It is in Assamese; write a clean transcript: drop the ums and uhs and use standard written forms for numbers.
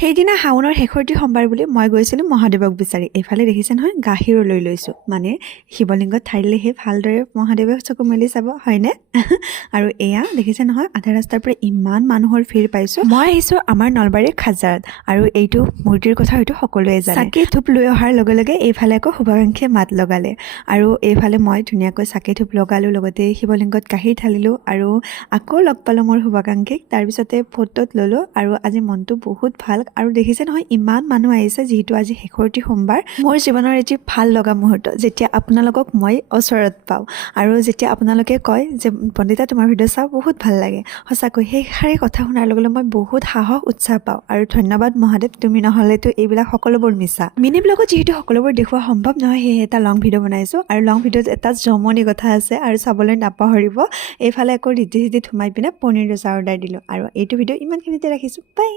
সেইদিনা শাওনৰ শেষৰটি সোমবাৰ বুলি মই গৈছিলোঁ মহাদেৱক বিচাৰি। এইফালে দেখিছে নহয় গাখীৰো লৈ লৈছোঁ, মানে শিৱলিংগত ঠাই দিলেহে ভালদৰে মহাদেৱে চকু মেলি চাব, হয়নে? আৰু এয়া দেখিছে নহয় আধা ৰাস্তাৰ পৰা ইমান মানুহৰ ভিৰ পাইছোঁ। মই আহিছোঁ আমাৰ নলবাৰীৰ খাজাৰত, আৰু এইটো মূৰ্তিৰ কথা হয়তো সকলোৱে জানে। চাকি ধূপ লৈ অহাৰ লগে লগে এইফালে আকৌ শুভাকাংক্ষীয়ে মাত লগালে, আৰু এইফালে মই ধুনীয়াকৈ চাকি ধূপ লগালোঁ, লগতে শিৱলিংগত গাখীৰ ঢালিলোঁ, আৰু আকৌ লগ পালোঁ মোৰ শুভাকাংক্ষীক। তাৰপিছতে ফটোত ল'লোঁ, আৰু আজি মনটো বহুত ভাল। আৰু দেখিছে নহয় ইমান মানুহ আহিছে, যিহেতু আজি শেষৰটি সোমবাৰ। মোৰ জীৱনৰ এটি ভাল লগা মুহূৰ্ত, যেতিয়া আপোনালোকক মই ওচৰত পাওঁ, আৰু যেতিয়া আপোনালোকে কয় যে বন্দিতা তোমাৰ ভিডিঅ' চাওঁ, বহুত ভাল লাগে। সঁচাকৈ সেইষাৰি কথা শুনাৰ লগে লগে মই বহুত সাহস উৎসাহ পাওঁ। আৰু ধন্যবাদ মহাদেৱ, তুমি নহ'লেতো এইবিলাক সকলোবোৰ মিছা। মিনি ব্লগত যিহেতু সকলোবোৰ দেখুওৱা সম্ভৱ নহয়, সেয়ে এটা লং ভিডিঅ' বনাইছোঁ, আৰু লং ভিডিঅ'ত এটা জমনি কথা আছে, আৰু চাবলৈ নাপাহৰিব। এইফালে আকৌ ৰিদ্ধি সিদ্ধিত সোমাই পিনে পনীৰ ডোচা অৰ্ডাৰ দিলোঁ, আৰু এইটো ভিডিঅ' ইমানখিনিতে ৰাখিছোঁ, বাই।